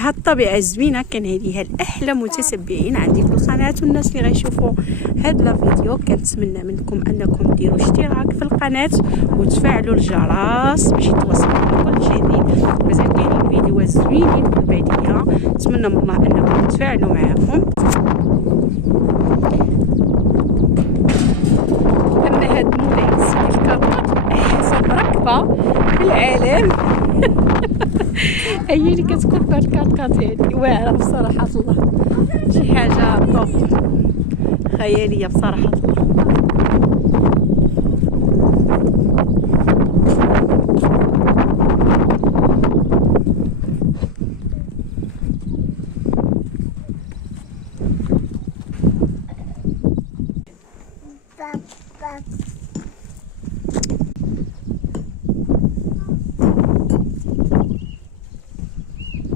هاد الطبيعه الزوينه كنهديها لاحلى متتبعين عندي في القناه والناس اللي غيشوفوا هاد الفيديو. كنتمنى منكم انكم ديروا اشتراك في القناه وتفعلوا الجرس باش يتوصلوا كل جديد. مازال كاينين فيديوهات زوينين في البدايه، نتمنى من الله انكم تفاعلوا معاهم. اما هاد الموديل سيدي الكركط احسن ركبه في العالم هي اللي كتكون في الكركط، يعني واعره بصراحه الله، شي حاجه طوب خياليه بصراحه الله.